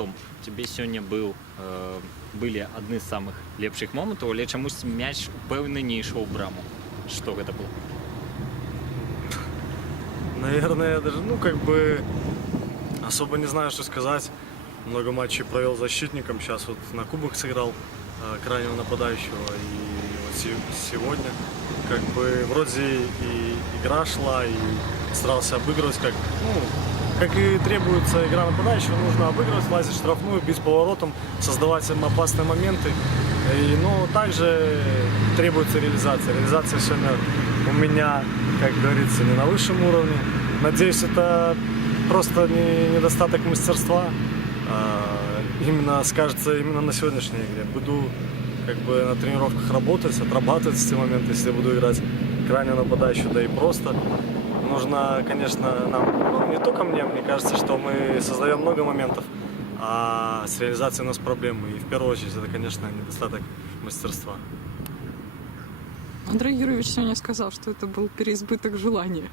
моментом тебе сёння былі адны з самых лепшых момантаў, але чамусь мяч упэўнены не ішоў у браму. Што гэта было? Наверное, я даже, особо не знаю, что сказать. Много матчей провел защитником. Сейчас вот на кубок сыграл крайнего нападающего. И вот сегодня вроде и игра шла, и старался обыгрывать, как и требуется игра нападающего. Нужно обыгрывать, лазить в штрафную, бить поворотом, создавать им опасные моменты. Но также требуется реализация. Реализация сегодня у меня, как говорится, не на высшем уровне. Надеюсь, это просто недостаток мастерства. Именно скажется именно на сегодняшней игре. Буду на тренировках работать, отрабатывать эти моменты, если буду играть крайнего нападающего, да и просто. Нужно, конечно, нам, не только мне кажется, что мы создаем много моментов, а с реализацией у нас проблемы. И в первую очередь это, конечно, недостаток мастерства. Андрей Юрьевич сегодня сказал, что это был переизбыток желания.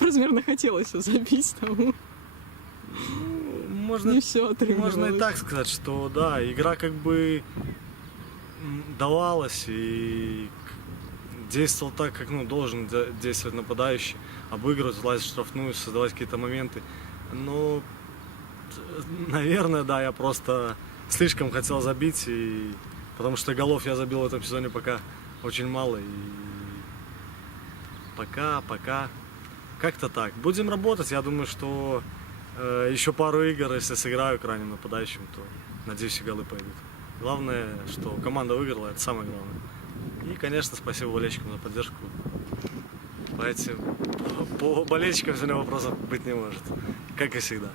Размерно хотелось забить тому. Не все можно и так сказать, что да, игра давалась и действовал так, как должен действовать нападающий, обыгрывать, лазить в штрафную, создавать какие-то моменты. Но, наверное, да, я просто слишком хотел забить, потому что голов я забил в этом сезоне пока очень мало. И пока как-то так. Будем работать, я думаю, что еще пару игр, если сыграю крайним нападающим, то, надеюсь, и голы пойдут. Главное, что команда выиграла, это самое главное. И, конечно, спасибо болельщикам за поддержку. По болельщикам сегодня вопросов быть не может, как и всегда.